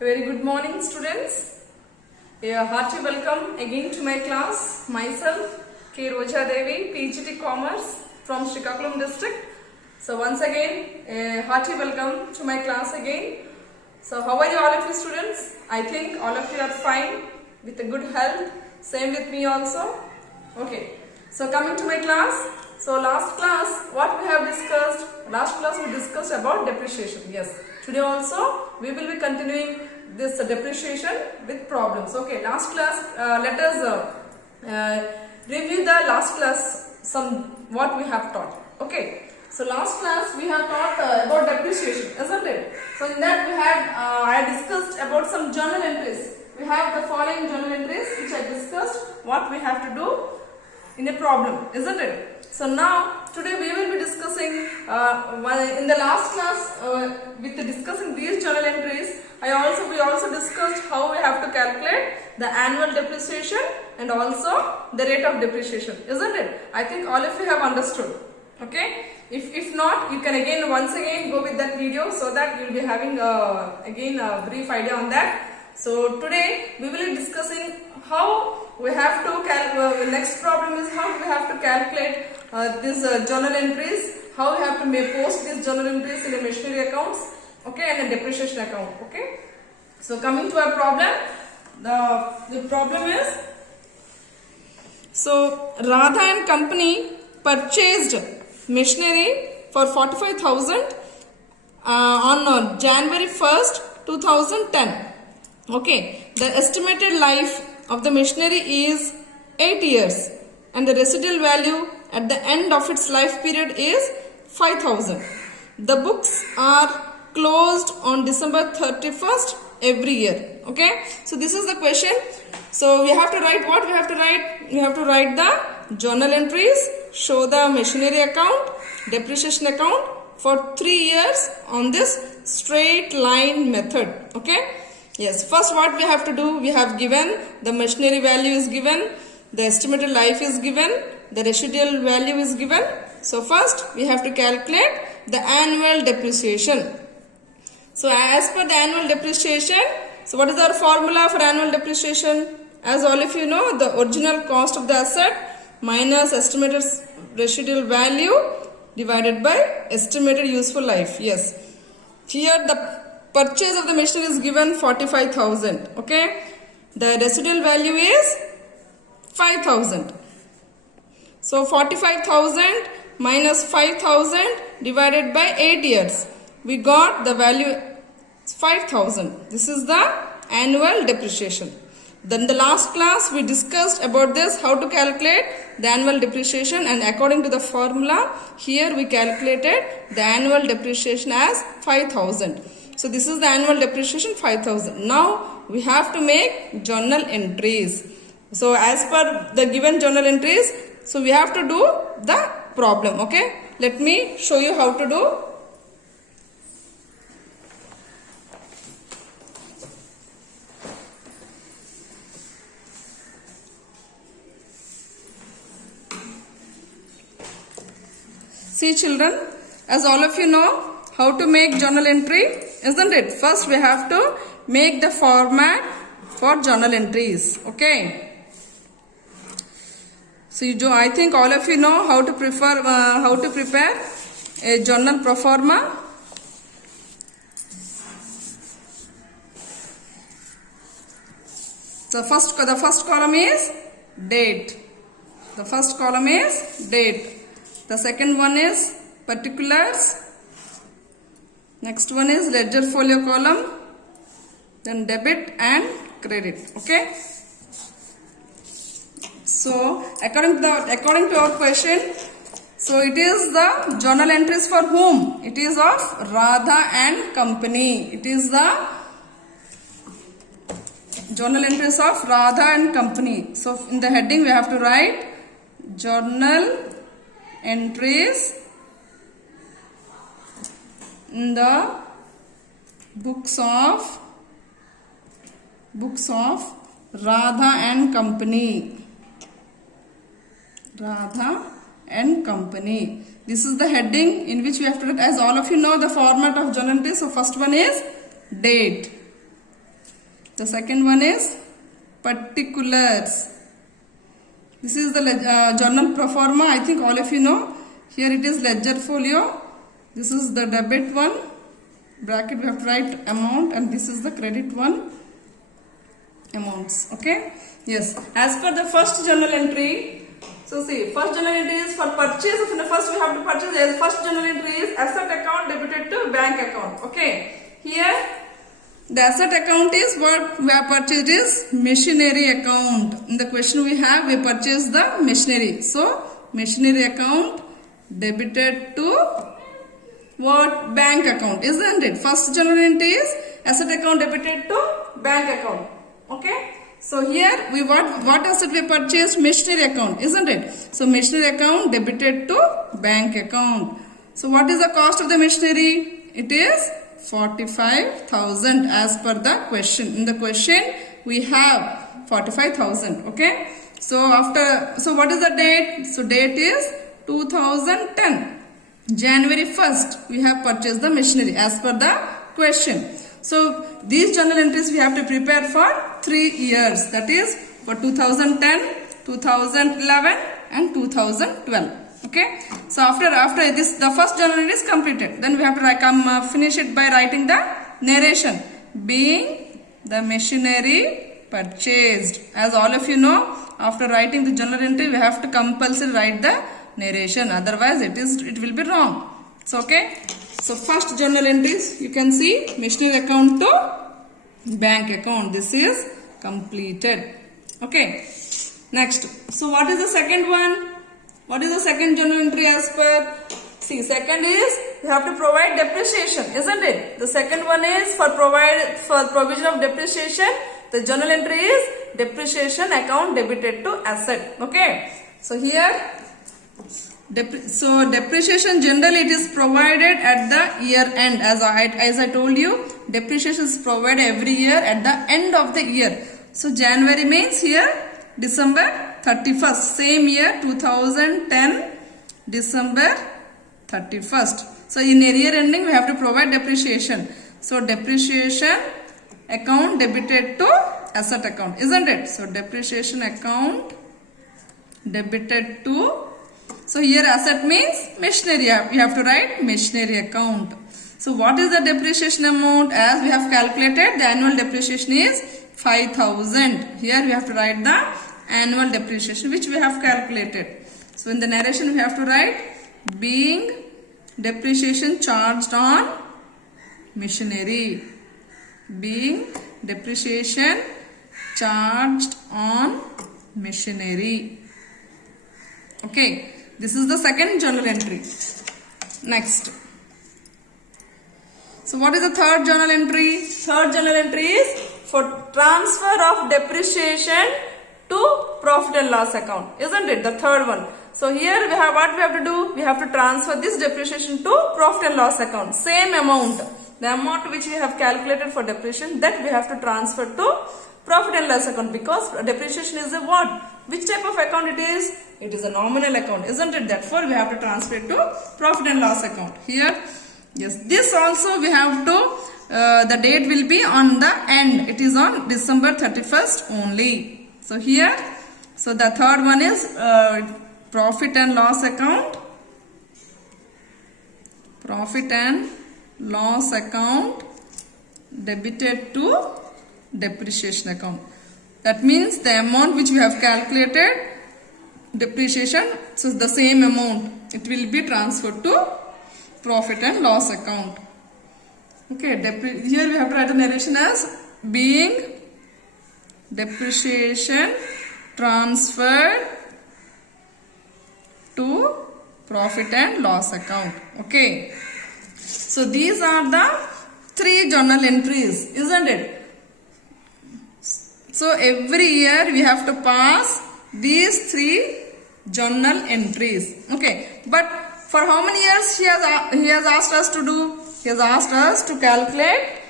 Very good morning, students. A hearty welcome again to my class. Myself, K. Roja Devi, PGT Commerce from Srikakulam district. So once again, a hearty welcome to my class again. So how are you all of you students? I think all of you are fine with a good health. Same with me also. Okay. So coming to my class. So last class, what we have discussed? Last class we discussed about depreciation. Yes. Today also we will be continuing this depreciation with problems. Okay. Last class, let us review the last class. What we have taught. Okay. So last class we have taught about depreciation, isn't it? So in that we had I discussed about some journal entries. We have the following journal entries which I discussed what we have to do in a problem, isn't it? So now today we will be discussing in the last class with discussing these journal entries. We also discussed how we have to calculate the annual depreciation and also the rate of depreciation, isn't it? I think all of you have understood. Okay. If not, you can once again go with that video so that you will be having again a brief idea on that. So today we will be discussing how we have to next problem is how we have to calculate these journal entries, how we have to post these journal entries in the machinery accounts, okay, and a depreciation account. Okay. So coming to our problem, the problem is, so Radha and company purchased machinery for 45,000 on January 1st, 2010. Okay, the estimated life of the machinery is 8 years and the residual value at the end of its life period is 5,000. The books are closed on December 31st every year. Okay, so this is the question. So we have to write what? We have to write the journal entries, show the machinery account, depreciation account for 3 years on this straight line method. Okay. Yes, first what we have to do, we have given the machinery value is given, the estimated life is given, the residual value is given. So first we have to calculate the annual depreciation. So as per the annual depreciation, so what is our formula for annual depreciation? As all of you know, the original cost of the asset minus estimated residual value divided by estimated useful life. Yes, here the purchase of the machinery is given 45,000. Okay, the residual value is 5,000. So 45,000 minus 5,000 divided by 8 years. We got the value 5,000. This is the annual depreciation. Then the last class we discussed about this, how to calculate the annual depreciation, and according to the formula here we calculated the annual depreciation as 5,000. So this is the annual depreciation 5,000. Now we have to make journal entries. So as per the given journal entries, so we have to do the problem. Okay, let me show you how to do. See children, as all of you know how to make journal entry, isn't it? First we have to make the format for journal entries. Okay. So I think all of you know how to prepare a journal pro forma. The first column is date. The first column is date. The second one is particulars. Next one is ledger folio column. Then debit and credit. Okay. So according to our question, so it is the journal entries for whom? It is of Radha and company. It is the journal entries of Radha and company. So in the heading we have to write journal entries in the books of Radha and company. Radha and company. This is the heading in which we have to write. As all of you know the format of journal entry. So first one is date. The second one is particulars. This is the journal pro forma. I think all of you know. Here it is ledger folio. This is the debit one. Bracket we have to write amount, and this is the credit one. Amounts. Okay. Yes. As per the first journal entry. So see, first journal entry is for purchase of, first we have to purchase. The first journal entry is asset account debited to bank account. Okay. Here the asset account is what we have purchased is machinery account. In the question we have, we purchased the machinery. So machinery account debited to what? Bank account, isn't it? First journal entry is asset account debited to bank account. Okay. So here we what asset we purchased? Machinery account, isn't it? So machinery account debited to bank account. So what is the cost of the machinery? It is 45,000 as per the question. In the question we have 45,000. Okay. So what is the date? So date is 2010. January 1st we have purchased the machinery as per the question. So these journal entries we have to prepare for 3 years. That is for 2010, 2011 and 2012. Okay. So after this the first journal entry is completed. Then we have to finish it by writing the narration. Being the machinery purchased. As all of you know, after writing the journal entry we have to compulsory write the narration. Otherwise it will be wrong. So okay. So first journal entries you can see machinery account to bank account. This is completed. Okay. Next. So what is the second one? What is the second journal entry as per? See, second is you have to provide depreciation, isn't it? The second one is for provision of depreciation. The journal entry is depreciation account debited to asset. Okay. So here depreciation generally it is provided at the year end. As I told you, depreciation is provided every year at the end of the year. So January means here December 31st. Same year 2010 December 31st. So in a year ending we have to provide depreciation. So depreciation account debited to asset account, isn't it? So depreciation account debited to. So here asset means machinery. You have to write machinery account. So what is the depreciation amount? As we have calculated, the annual depreciation is 5,000. Here we have to write the annual depreciation which we have calculated. So in the narration we have to write being depreciation charged on machinery. Being depreciation charged on machinery. Okay. This is the second journal entry. Next. So what is the third journal entry? Third journal entry is for transfer of depreciation to profit and loss account. Isn't it? The third one. So here we have what we have to do? We have to transfer this depreciation to profit and loss account. Same amount. The amount which we have calculated for depreciation, that we have to transfer to profit and loss account, because depreciation is a what? Which type of account it is? It is a nominal account, isn't it? Therefore, we have to transfer it to profit and loss account. Here, yes, this also we have to, the date will be on the end. It is on December 31st only. So here, so the third one is profit and loss account. Profit and loss account debited to depreciation account. That means the amount which we have calculated depreciation, so the same amount it will be transferred to profit and loss account. Okay, here we have to write the narration as being depreciation transferred to profit and loss account. Okay, so these are the 3 journal entries, isn't it? So every year we have to pass these 3 journal entries. Okay, but for how many years he has asked us to do? He has asked us to calculate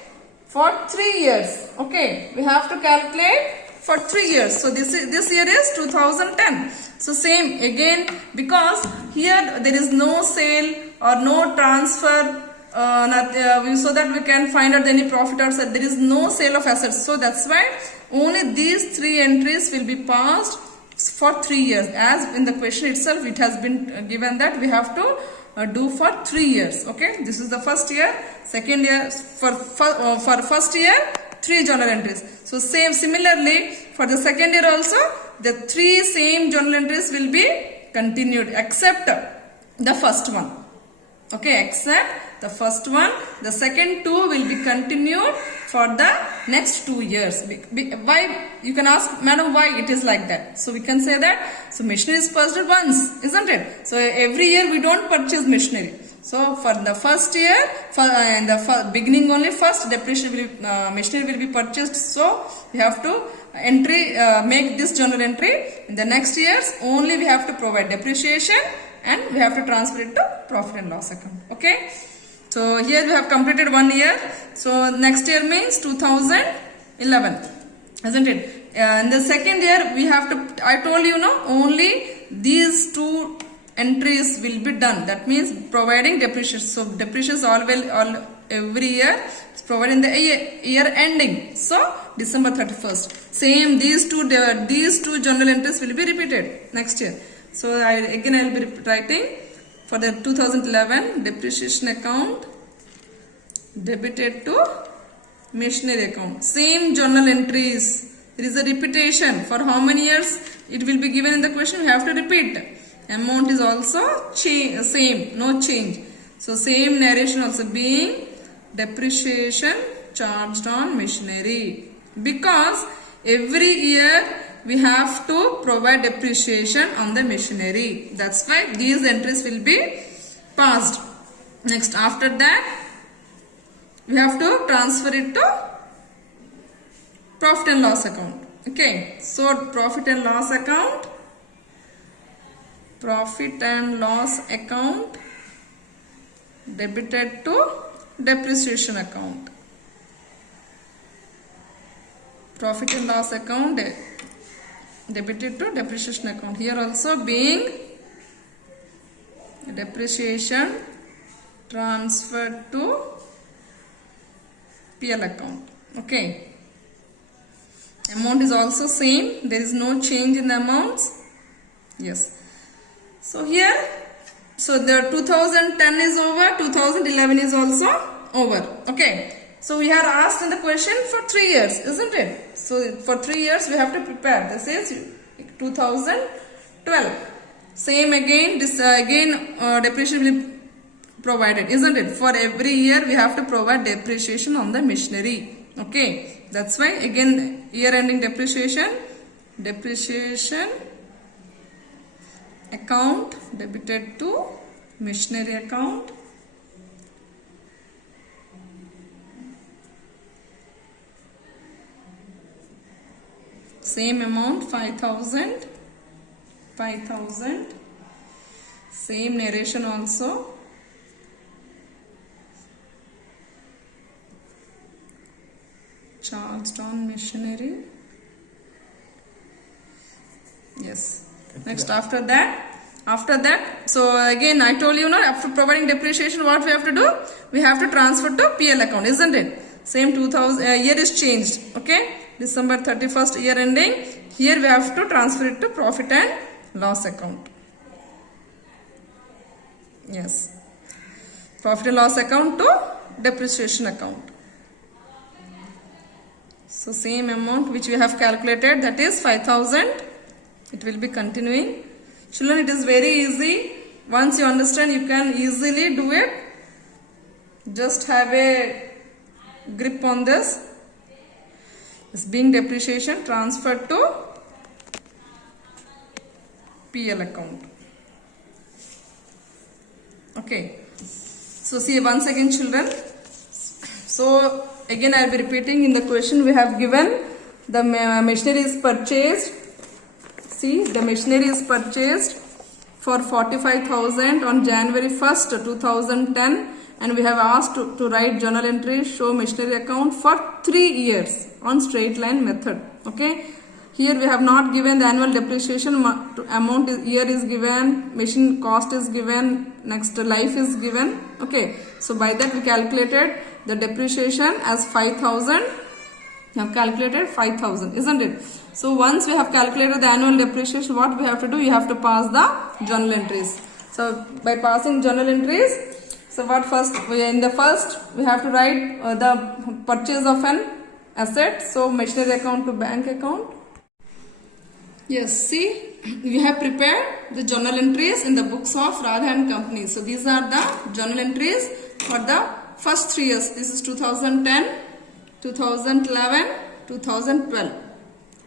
for 3 years. Okay, we have to calculate for 3 years. So this year is 2010. So same again, because here there is no sale or no transfer so that we can find out any profit or there is no sale of assets. So that's why only these 3 entries will be passed for 3 years. As in the question itself, it has been given that we have to do for 3 years. Okay, this is the first year. Second year, for first year 3 journal entries. So similarly for the second year also, the 3 same journal entries will be continued except the first one. Okay, except the first one. The second 2 will be continued for the next 2 years. Why? You can ask, madam, why it is like that? So we can say that, so machinery is purchased once, isn't it? So every year we don't purchase machinery. So for the first year, in the beginning only, first depreciation machinery will be purchased. So we have to make this journal entry. In the next years only we have to provide depreciation and we have to transfer it to profit and loss account. Okay. So here we have completed 1 year. So next year means 2011, isn't it? In the second year we have to, I told you, only these 2 entries will be done. That means providing depreciation. So depreciation all every year is provided in the year ending. So December 31st. Same these two journal entries will be repeated next year. So I will be writing for the 2011 depreciation account debited to machinery account. Same journal entries. There is a repetition. For how many years it will be given in the question? We have to repeat. Amount is also same, no change. So same narration also being depreciation charged on machinery, because every year we have to provide depreciation on the machinery. That's why these entries will be passed. Next, after that we have to transfer it to profit and loss account. Okay, so profit and loss account, debited to depreciation account. Profit and loss account debited to depreciation account. Here also being depreciation transferred to PL account. Okay. Amount is also same. There is no change in the amounts. Yes. So here, so the 2010 is over, 2011 is also over. Okay. So we are asked in the question for 3 years, isn't it? So for 3 years we have to prepare. This is 2012. Same again, this depreciation will be provided, isn't it? For every year we have to provide depreciation on the machinery. Okay. That's why again year ending depreciation account debited to machinery account. Same amount 5,000. Same narration also. Charged on machinery. Yes. Next, after that, so again I told you, after providing depreciation, what we have to do? We have to transfer to PL account, isn't it? Same 2000 year is changed. Okay, December 31st year ending. Here we have to transfer it to profit and loss account. Yes, profit and loss account to depreciation account. So same amount which we have calculated, that is 5,000. It will be continuing. Children, it is very easy. Once you understand, you can easily do it. Just have a grip on this. This being depreciation transferred to PL account. Okay. So see once again, children. So again I will be repeating. In the question we have given the machinery is purchased. See, the machinery is purchased for 45,000 on January 1st, 2010, and we have asked to write journal entry, show machinery account for 3 years on straight line method. Okay. Here we have not given the annual depreciation amount year is given, machine cost is given, next life is given. Okay, so by that we calculated the depreciation as 5,000. We have calculated 5,000, isn't it? So once we have calculated the annual depreciation, what we have to do? You have to pass the journal entries. So by passing journal entries, so what first? In the first we have to write the purchase of an asset. So machinery account to bank account. Yes, see, we have prepared the journal entries in the books of Radha and Company. So these are the journal entries for the first 3 years. This is 2010, 2011, 2012.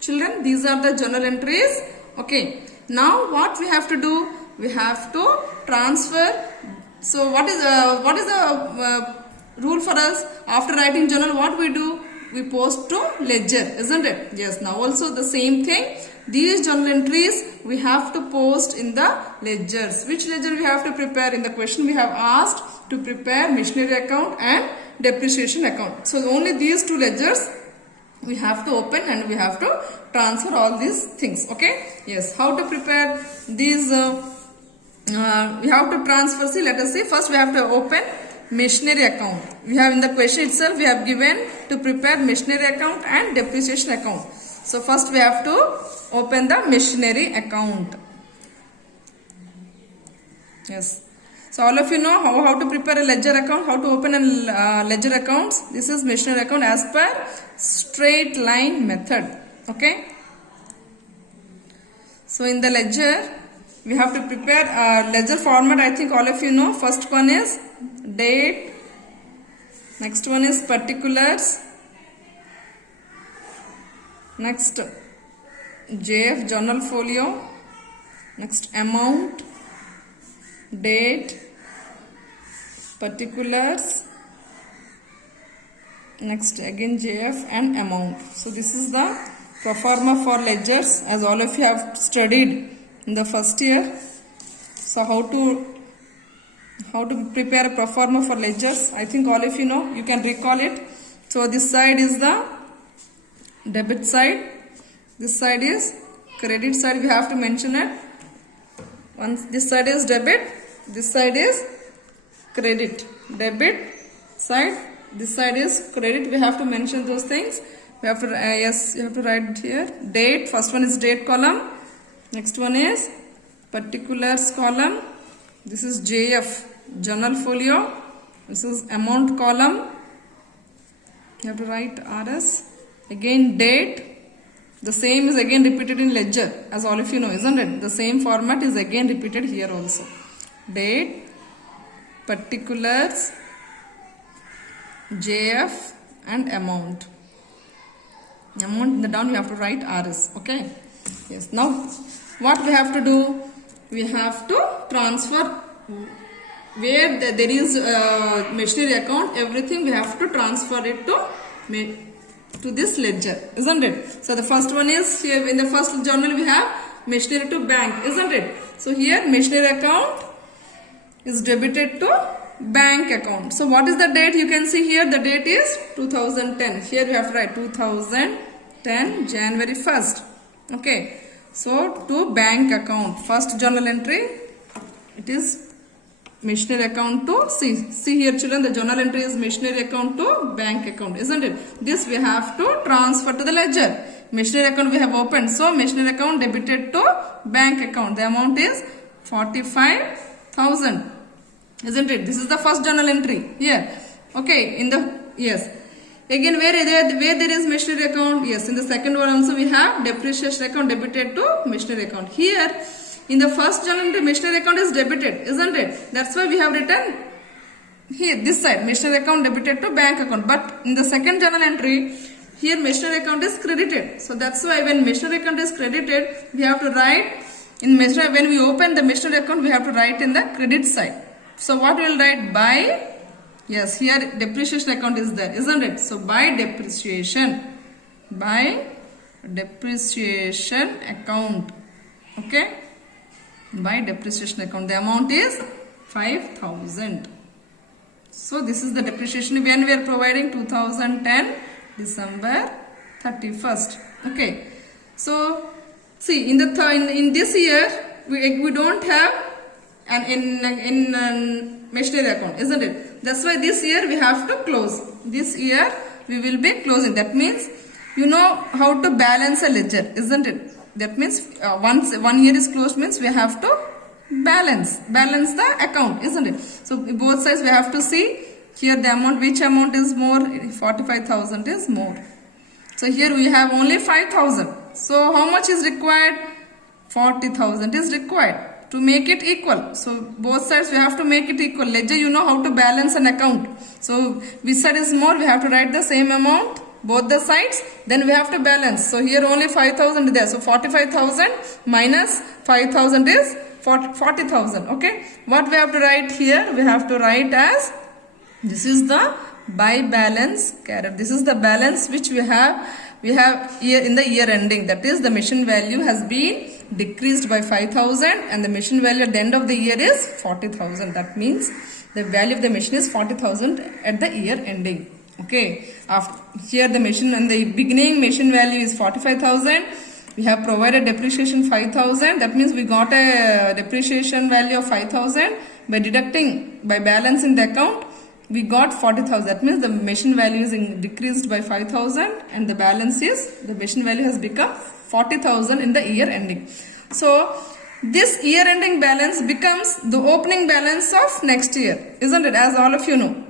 Children, these are the journal entries. Okay. Now what we have to do? We have to transfer. So what is the rule for us? After writing journal, what we do? We post to ledger, isn't it? Yes. Now also the same thing. These journal entries we have to post in the ledgers. Which ledger we have to prepare? In the question we have asked to prepare machinery account and depreciation account. So only these 2 ledgers we have to open and we have to transfer all these things. Okay. Yes. How to prepare these? We have to transfer. See, let us see. First we have to open machinery account. We have in the question itself we have given to prepare machinery account and depreciation account. So first we have to open the machinery account. Yes. So all of you know how to prepare a ledger account, how to open a ledger accounts. This is machinery account as per straight line method. Okay. So in the ledger we have to prepare a ledger format. I think all of you know. First one is date. Next one is particulars. Next JF journal folio. Next amount, date, particulars. Next again JF and amount. So this is the pro forma for ledgers as all of you have studied in the first year. So how to prepare a pro forma for ledgers? I think all of you know. You can recall it. So this side is the debit side. This side is credit side. We have to mention it. Once this side is debit, this side is credit. Debit side, this side is credit. We have to mention those things. We have to yes, you have to write here. Date. First one is date column. Next one is particulars column. This is JF journal folio. This is amount column. You have to write RS. Again date. The same is again repeated in ledger as all of you know, isn't it? The same format is again repeated here also. Date, particulars, JF and amount. Amount in the down you have to write RS. Okay. Yes. Now what we have to do? We have to transfer where there is machinery account. Everything we have to transfer it to this ledger, isn't it? So the first one is here in the first journal we have machinery to bank, isn't it? So here machinery account is debited to bank account. So what is the date? You can see here the date is 2010. Here we have to write 2010 January 1st. Okay. So to bank account. First journal entry, it is machinery account to see here children, the journal entry is machinery account to bank account, isn't it? This we have to transfer to the ledger. Machinery account we have opened, so machinery account debited to bank account. The amount is 45,000, isn't it? This is the first journal entry here. Okay, in the yes. Again where there is machinery account, yes, in the second one also we have depreciation account debited to machinery account. Here in the first journal entry, machinery account is debited, isn't it? That's why we have written here, this side, machinery account debited to bank account. But in the second journal entry, here machinery account is credited. So that's why when machinery account is credited, we have to write in machinery, when we open the machinery account, we have to write in the credit side. So what we will write? By, yes, here depreciation account is there, isn't it? So by depreciation account, okay? By depreciation account, the amount is 5,000. So this is the depreciation when we are providing 2010 December 31st. Okay. So see in the in this year we don't have an in machinery account, isn't it? That's why this year we have to close. This year we will be closing. That means you know how to balance a ledger, isn't it? That means once 1 year is closed means we have to balance the account, isn't it? So both sides we have to see here the amount, which amount is more. 45,000 is more. So here we have only 5,000. So how much is required? 40,000 is required to make it equal. So both sides we have to make it equal. Ledger, you know how to balance an account. So which side is more? We have to write the same amount both the sides, then we have to balance. So here only 5,000 there. So 45,000 minus 5,000 is 40,000. Okay. What we have to write here? We have to write as, this is the by balance carried. This is the balance which we have here in the year ending. That is the machine value has been decreased by 5,000 and the machine value at the end of the year is 40,000. That means the value of the machine is 40,000 at the year ending. Okay, after here the machine and the beginning machine value is 45,000. We have provided depreciation 5,000. That means we got a depreciation value of 5,000. By deducting, by balancing the account, we got 40,000. That means the machine value is decreased by 5,000 and the balance is, the machine value has become 40,000 in the year ending. So this year ending balance becomes the opening balance of next year, isn't it? As all of you know.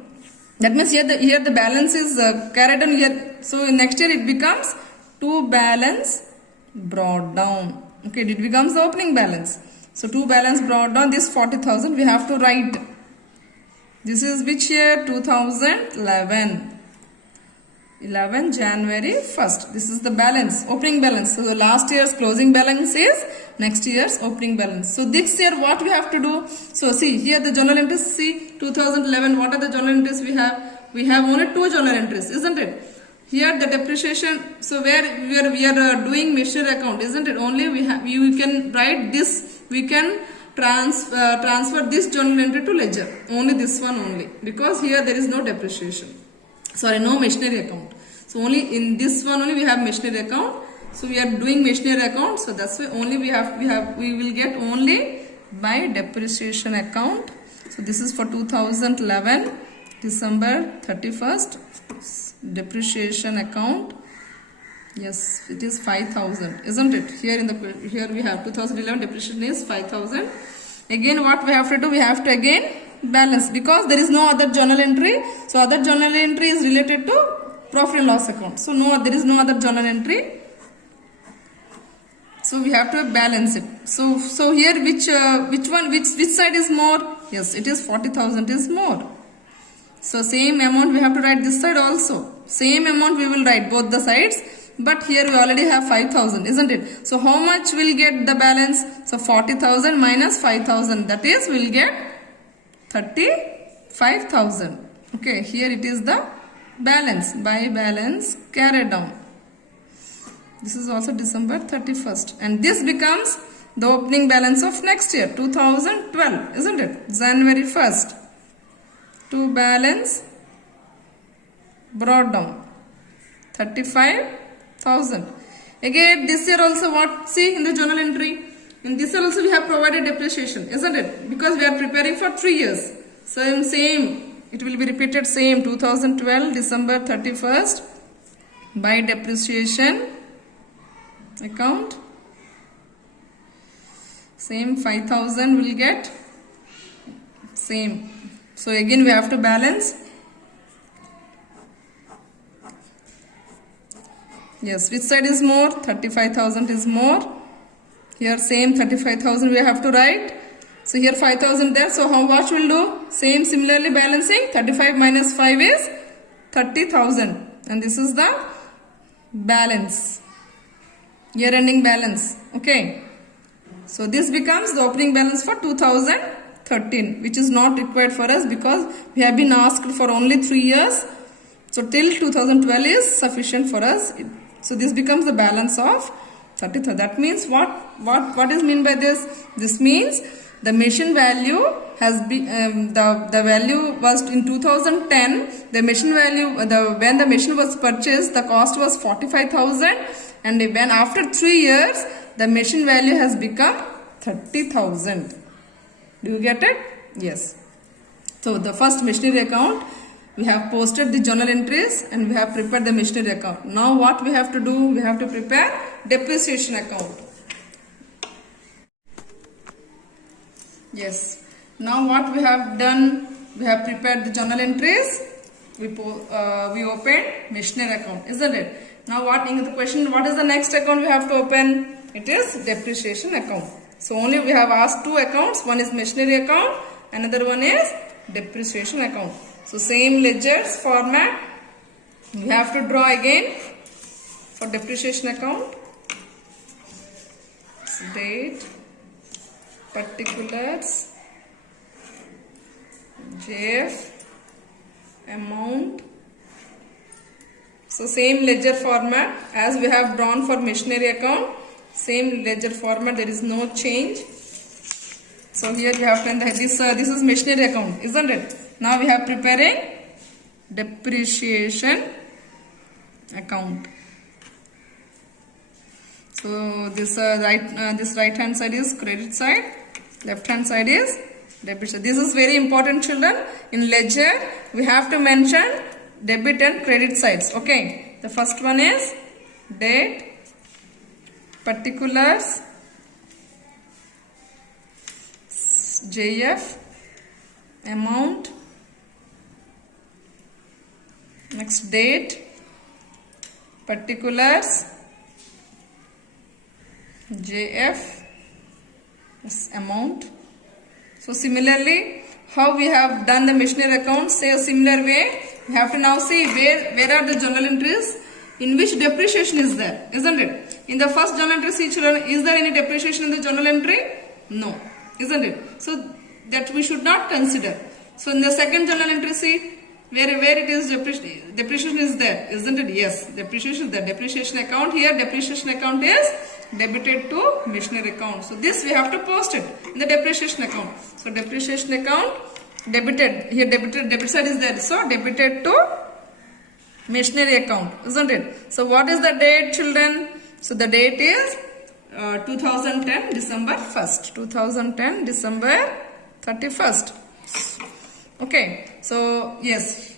That means here the balance is carried on here. So next year it becomes to balance brought down. Okay, it becomes the opening balance. So to balance brought down, this 40,000 we have to write. This is which year? 2011. 11 January 1st. This is the balance, opening balance. So the last year's closing balance is next year's opening balance. So this year what we have to do? So see here the journal entries, see 2011, what are the journal entries we have? We have only 2 journal entries, isn't it? Here the depreciation, so where we are doing machinery account, isn't it? Only we can write this, we can transfer this journal entry to ledger. Only this one only, because here there is no depreciation. Sorry, no machinery account. So only in this one only we have machinery account. So we are doing machinery account. So that's why only we will get only by depreciation account. So this is for 2011 December 31st depreciation account. Yes, it is 5,000, isn't it? Here we have 2011 depreciation is 5,000. Again what we have to do? We have to again balance, because there is no other journal entry. So other journal entry is related to profit and loss account. So there is no other journal entry. So we have to balance it. So here which side is more? Yes, it is 40,000 is more. So same amount we have to write this side also. Same amount we will write both the sides. But here we already have 5,000, isn't it? So how much will get the balance? So 40,000 minus 5,000, that is we will get 35,000. Okay, here it is the balance, by balance carried down. This is also December 31st. And this becomes the opening balance of next year, 2012, isn't it? January 1st. To balance brought down 35,000. Again, this year also what? See in the journal entry. In this year also we have provided depreciation, isn't it? Because we are preparing for 3 years. So same, it will be repeated same, 2012 December 31st by depreciation account. Same 5,000 will get same. So again we have to balance. Yes, which side is more? 35,000 is more. Here same 35,000 we have to write. So here 5,000 there. So what will do? Same, similarly balancing. 35 minus 5 is 30,000. And this is the balance. Year ending balance. Okay. So this becomes the opening balance for 2013, which is not required for us because we have been asked for only 3 years. So till 2012 is sufficient for us. So this becomes the balance of 30,000. That means what is mean by this? This means the machine value has been the value was in 2010. The machine value when the machine was purchased, the cost was 45,000, and when after 3 years the machine value has become 30,000. Do you get it? Yes. So the first machinery account, we have posted the journal entries and we have prepared the machinery account. Now what we have to do? We have to prepare depreciation account. Yes. Now what we have done? We have prepared the journal entries. We opened machinery account, isn't it? Now what in the question? What is the next account we have to open? It is depreciation account. So only we have asked two accounts. One is machinery account. Another one is depreciation account. So same ledgers format. We have to draw again for depreciation account. Date, particulars, JF, amount. So same ledger format as we have drawn for machinery account. Same ledger format, there is no change. So here we have done this is machinery account, isn't it? Now we have preparing depreciation account. So this right hand side is credit side, left hand side is debit side. This is very important, children. In ledger we have to mention debit and credit sides. Okay, the first one is date, particulars, JF, amount, next date, particulars, JF, amount. So similarly, how we have done the machinery account, say a similar way, we have to now see where are the journal entries in which depreciation is there, isn't it? In the first journal entry, see children, is there any depreciation in the journal entry? No, isn't it? So that we should not consider. So in the second journal entry, see where it is depreciation is there, isn't it? Yes, depreciation is there. Depreciation account, here depreciation account is debited to machinery account. So this we have to post it in the depreciation account. So depreciation account debited, here debit side is there, so debited to machinery account, isn't it? So what is the date, children? So the date is 2010 December 1st, 2010 December 31st. Okay, so yes.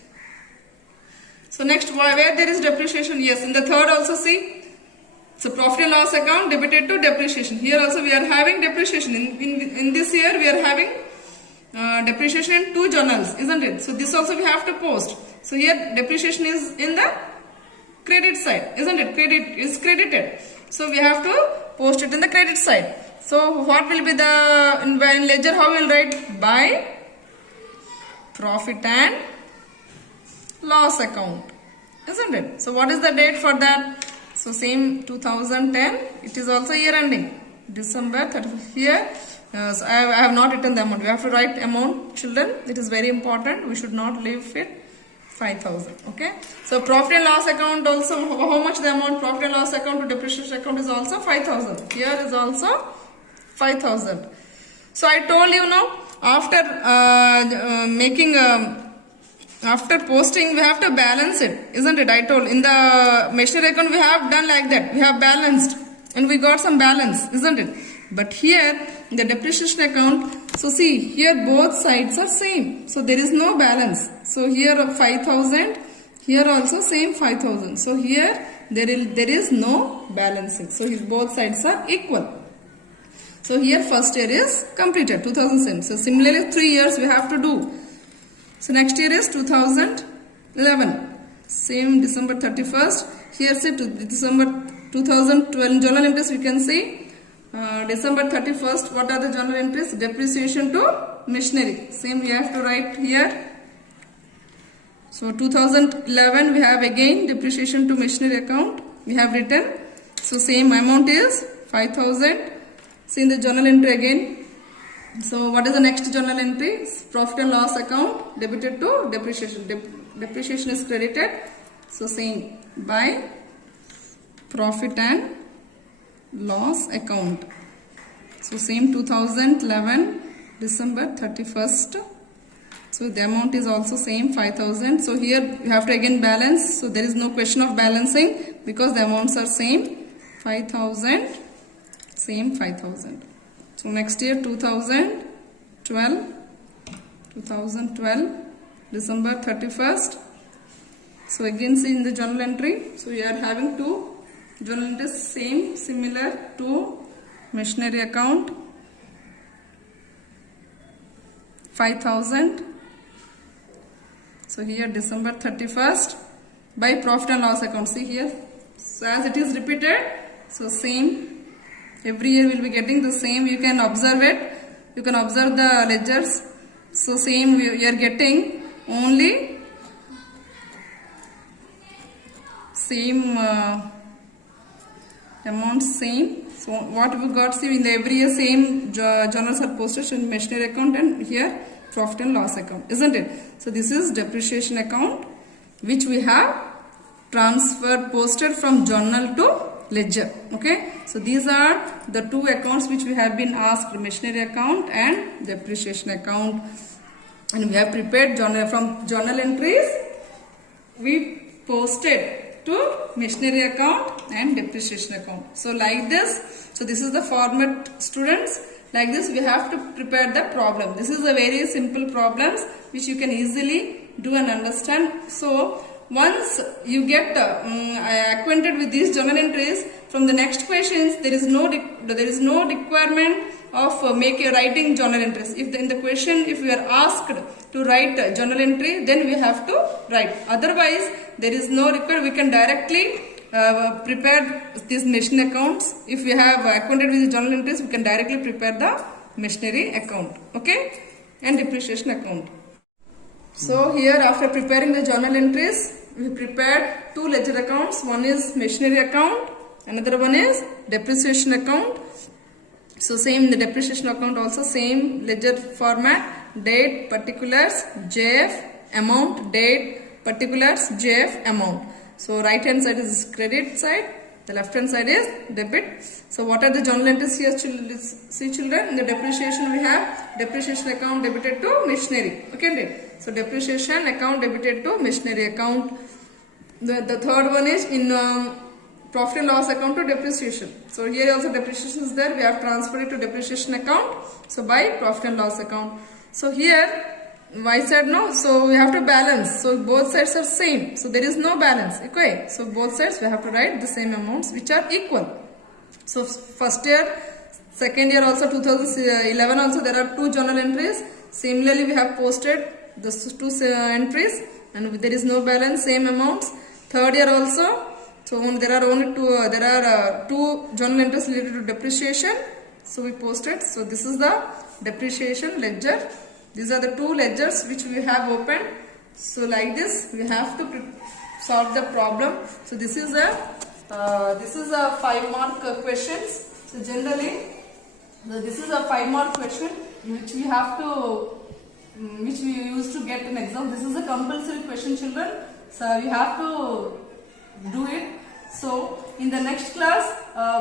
So next, where there is depreciation? Yes, in the third also see. So profit and loss account debited to depreciation. Here also we are having depreciation. In this year we are having depreciation in two journals, isn't it? So this also we have to post. So here depreciation is in the credit side, isn't it? Credit is credited. So we have to post it in the credit side. So what will be the in ledger? How we will write? By profit and loss account, isn't it? So what is the date for that? So same 2010. It is also year ending December 31st. Here so I have not written the amount. We have to write amount, children. It is very important. We should not leave it 5,000. Okay. So profit and loss account also, how much the amount? Profit and loss account to depreciation account is also 5,000. Here is also 5,000. So I told you now, after after posting we have to balance it, isn't it? I told in the machinery account we have done like that. We have balanced and we got some balance, isn't it? But here in the depreciation account, so see here both sides are same. So there is no balance. So here 5,000, here also same 5,000. So here there is no balancing. So both sides are equal. So here first year is completed, 2007. So similarly 3 years we have to do. So next year is 2011. Same December 31st. Here say to December 2012 journal entries we can see. December 31st, what are the journal entries? Depreciation to machinery. Same we have to write here. So 2011 we have again depreciation to machinery account. We have written. So same amount is 5,000. See in the journal entry again. So what is the next journal entry? Profit and loss account debited to depreciation. Depreciation is credited. So same by profit and loss account. So same 2011 December 31st. So the amount is also same 5,000. So here you have to again balance. So there is no question of balancing because the amounts are same. 5,000, same 5,000. So next year 2012, December 31st. So again see in the journal entry. So we are having two journal entries same, similar to machinery account. 5,000. So here December 31st by profit and loss account. See here. So as it is repeated, so same. Every year we will be getting the same. You can observe it. You can observe the ledgers. So same we are getting only same amount same. So what we got, see in the every year same journals are posted in machinery account and here profit and loss account, isn't it? So this is depreciation account which we have transferred posted from journal to ledger. Okay, so these are the two accounts which we have been asked, machinery account and depreciation account, and we have prepared journal from journal entries we posted to machinery account and depreciation account. So like this, so this is the format students. Like this we have to prepare the problem. This is a very simple problems which you can easily do and understand. So once you get acquainted with these journal entries, from the next questions there is no requirement of writing journal entries. If in the question if we are asked to write a journal entry, then we have to write. Otherwise there is no requirement. We can directly prepare these machinery accounts. If we have acquainted with the journal entries, we can directly prepare the machinery account, okay, and depreciation account. So here after preparing the journal entries, we prepared two ledger accounts. One is machinery account, another one is depreciation account. So same the depreciation account also same ledger format, date, particulars, JF, amount, date, particulars, JF, amount. So right hand side is credit side, the left hand side is debit. So what are the journal entries here? See children, in the depreciation we have depreciation account debited to machinery. Okay, so depreciation account debited to machinery account. The third one is in profit and loss account to depreciation. So here also depreciation is there. We have transferred it to depreciation account. So by profit and loss account. So here Y side no, so we have to balance. So both sides are same. So there is no balance. Okay. So both sides we have to write the same amounts which are equal. So first year, second year also 2011 also there are two journal entries. Similarly we have posted the two entries and there is no balance, same amounts. Third year also, so there are only two journal entries related to depreciation. So we posted. So this is the depreciation ledger. These are the two ledgers which we have opened. So like this we have to solve the problem. So this is a 5 mark questions. So generally this is a 5 mark question which we have to which we used to get in exam. This is a compulsory question children. So you have to do it. So in the next class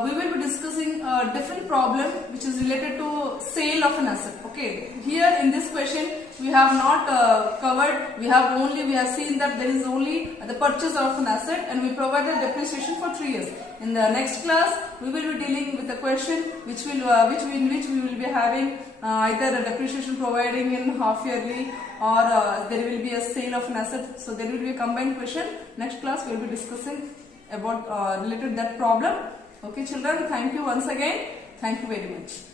we will be discussing a different problem which is related to sale of an asset. Okay, here in this question we have not covered, we have seen that there is only the purchase of an asset and we provided depreciation for 3 years. In the next class we will be dealing with a question which we will be having either a depreciation providing in half yearly or there will be a sale of an asset. So there will be a combined question. Next class we will be discussing about related that problem. Okay children, thank you once again. Thank you very much.